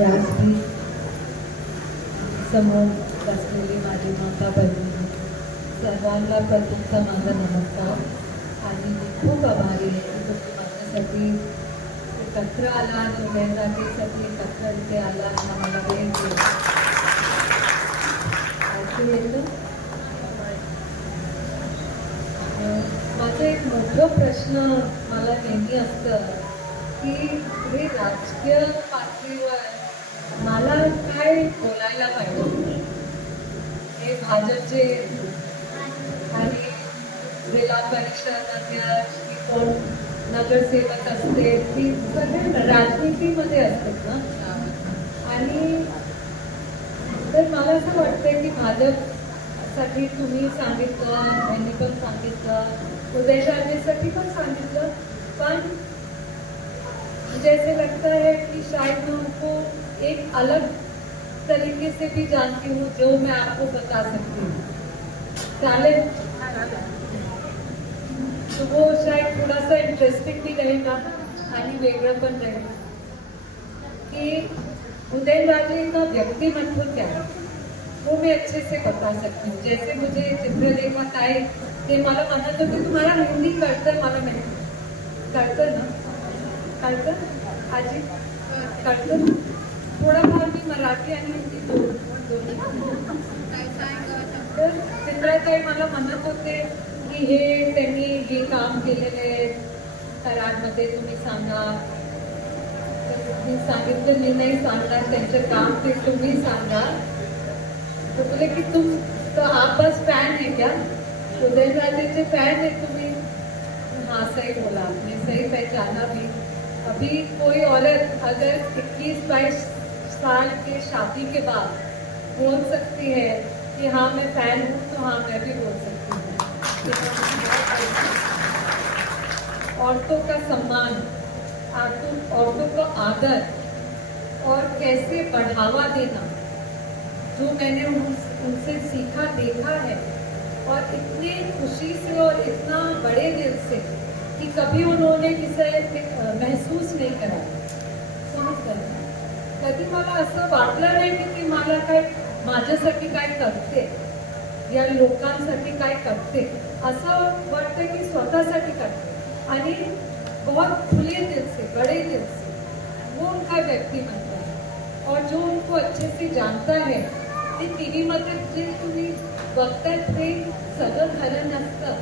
व्यासपीठ समोर असलेली माझी माता बहिणी. सर्वांना पण तुमचा माझा नमस्कार. आणि मी खूप आभारी आहे की तुम्ही माझ्यासाठी एकत्र आला आणि उदयनराजेसाठी एकत्र इथे आला आणि मला वेळ दिला. ऐकू येतं? माझं एक मोठं प्रश्न मला नेहमी असतं की हे राजकीय पातळीवर बोलायला पाहिजे. हे भाजपचे आणि जिल्हा परिषद अध्यक्ष की कोण नगरसेवक असते ती सगळे राजनीतीमध्ये असतात ना. आणि तर मला असं वाटतं की भाजपसाठी तुम्ही सांगितलं त्यांनी पण सांगितलं उदयशाहीसाठी पण सांगितलं पण म्हणजे मुझे ऐसे लगता है कि शायद उनको एक अलग तरीके से भी जानती हूँ, जो मैं आपको बता सकती हूँ। तो वो शायद थोड़ा सा इंटरेस्टिंग भी रहेगा आणि वेगळं पण रहेगा कि उदयनराजे का व्यक्तिमत्व क्या है, वो मैं अच्छे से बता सकती हूँ। जैसे मुझे चित्रलेखा काय ते मला म्हणत होते तुम्हाला हिंदी कळतं मला नाही कळतं ना? कळतं आजी कळतं थोडंफार मी मराठी आणि हिंदी तर चित्राताई मला म्हणत होते की हे त्यांनी हे काम केलेले आहे, कराडमध्ये तुम्ही सांगा. तर मी सांगितलं, मी नाही सांगणार त्यांचं काम, ते तुम्ही सांगा तो बोले कि तुम तो आप बस फ़ैन है क्या उदयनराजे के फ़ैन है तुम्ही. हाँ सही बोला. आपने सही पहचाना भी अभी कोई औरत अगर 21 22 साल के शादी के बाद बोल सकती है कि हाँ मैं फ़ैन हूँ तो हाँ मैं भी बोल सकती हूँ। औरतों का सम्मान औरतों का आदर और कैसे बढ़ावा देना जो मैंने उन, उनसे सीखा देखा है। और इतनी खुशी से और इतना बड़े दिल से कि कभी उन्होंने किसी असं वाटलं नाही की ती मला काय माझ्यासाठी काय करते? या लोकांसाठी काय करते? असं वाटतं की स्वतःसाठी करते. आणि बहुत खुले दिल से बड़े दिल से वो उनका व्यक्तिमत्व है. और जो उनको अच्छे से जानता है ते टी व्हीमध्ये जे तुम्ही बघतायत ते सगळं खरं नसतं.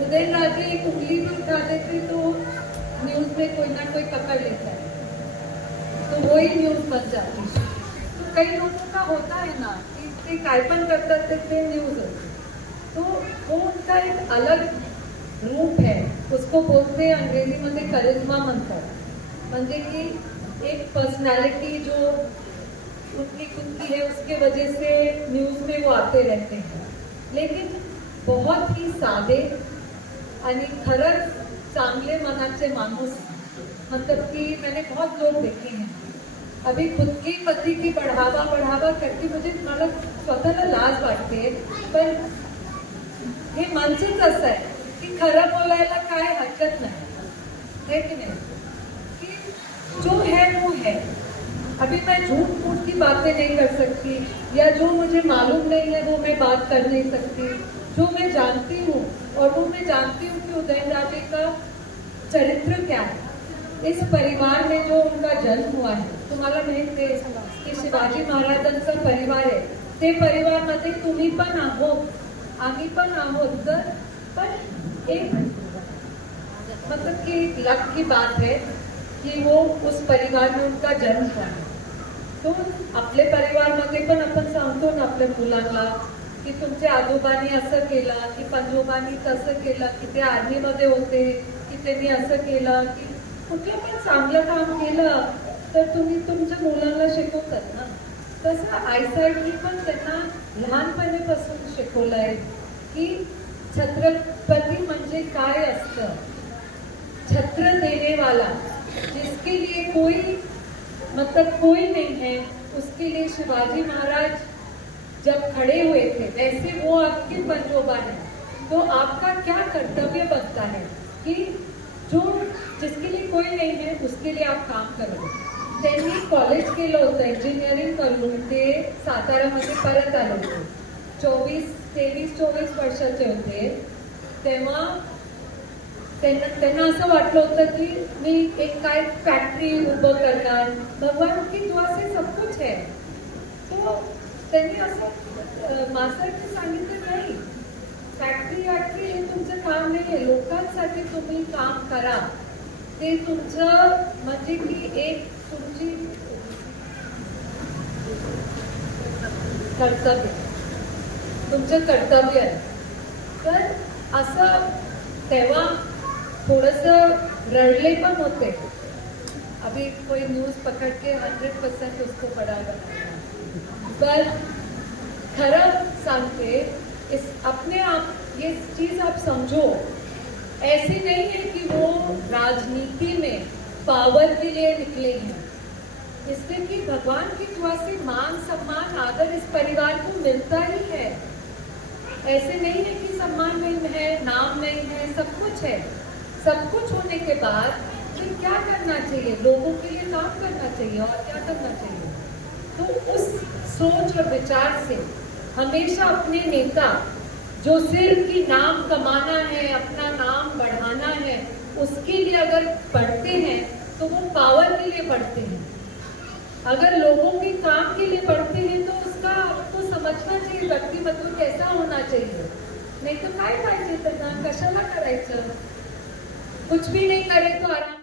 उदयनराजे एक उंगली पण खा देते तो न्यूज में कोई ना कोई पकड़ लेता है तो वही न्यूज़ बन जाती है। तो कई लोगों का होता है ना कि ते काय पण करतात ते ते न्यूज़ तो वो उनका एक अलग रूप है। उसको बोलते हैं, अंग्रेज़ी मध्ये करिश्मा म्हणतात म्हणजे की एक पर्सनालिटी जो उनकी खुद की है, उसके वजह से न्यूज़ में वो आते रहते हैं। लेकिन बहुत ही साधे आणि खरंच चांगले मनाचे माणूस मतलब कि मैंने बहुत लोग देखे हैं। अभी खुद की पति की बढ़ावा बढ़ावा करके मुझे मतलब स्वतःला लाज वाटते पण हे माणसंच असं आहे की खरं बोलायला काय हरकत नाही। है की नाही? कि जो है, वो है। अभी मैं झूठ फूट की बातें नहीं कर सकती या जो मुझे मालूम नहीं है, वो मैं बात कर नहीं सकती। जो मैं जानती हूँ और वो मैं जानती हूँ कि उदयन राजे का चरित्र क्या है। इस परिवार में जो उनका जन्म हुआ है तुम्हाला माहीत आहे की शिवाजी महाराजांचा परिवार आहे ते परिवारमध्ये तुम्ही पण आहोत आम्ही पण आहोत तर पण एक मतलब कि लक की बात है कि वो उस परिवार में उनका जन्म हुआ है। तो आपले परिवारमध्ये पण आपण सांगतो ना आपल्या मुलांना की तुमच्या आजोबांनी असं केलं की पंजोबांनी तसं केलं की ते आर्मीमध्ये होते की त्यांनी असं केलं की कुठलं पण चांगलं काम केलं तर तुम्ही तुमच्या मुलांना शिकवतात ना. तसं आयसाईटनी पण त्यांना लहानपणीपासून शिकवलंय की छत्रपती म्हणजे काय असतं? छत्र देने वाला जिसके लिए कोई मतलब कोई नहीं है उसके लिए शिवाजी महाराज जब खड़े हुए थे वैसे वो आपके पंजोबा है। तो आपका क्या कर्तव्य बनता है कि जो जिसके लिए कोई नहीं है उसके लिए आप काम करो। त्यांनी कॉलेज केलं होतं इंजिनिअरिंग करून ते सातारामध्ये परत आले होते चोवीस तेवीस चोवीस वर्षाचे होते। तेव्हा त्यांना त्यांना असं वाटलं होतं की मी एक काय फॅक्टरी उभं करणार? भगवान की तू असे सब कुछ है। तो त्यांनी असं अं, मास्तरने सांगितलं नाही फॅक्टरी वॅक्टरी हे तुमचं काम नाही आहे लोकांसाठी तुम्ही काम करा. ते तुमचं म्हणजे की एक तुमची कर्तव्य. तुमचं कर्तव्य आहे. तर असं तेव्हा थोडस रडले पण होते. अभी कोई न्यूज पकड़ के हंड्रेड पर्सेंट उसको पढ़ा बना पर खरं सांगते इस अपने आप ये चीज आप समझो ऐसी नहीं है राजनीति में पावर के लिए निकले हैं इसलिए कि भगवान की दुआ से मान सम्मान, आदर इस परिवार को मिलता ही है। ऐसे नहीं है कि सम्मान नहीं है, नाम नहीं है, सब कुछ है। सब कुछ होने के बाद फिर क्या करना चाहिए? लोगों के लिए काम करना चाहिए और क्या करना चाहिए? तो उस सोच और विचार से हमेशा अपने नेता, जो सिर्फ़ की नाम कमाना है, अपना नाम बढ़ाना है उसके लिए अगर पढ़ते हैं तो वो पावर के लिए पढ़ते हैं। अगर लोगों के काम के लिए पढ़ते हैं तो उसका आपको समझना चाहिए व्यक्ति व्यक्तिमत्व कैसा होना चाहिए। नाही तर काय पाहिजे त्यांना कशाला करायचं? कुछ भी नहीं करे तो आराम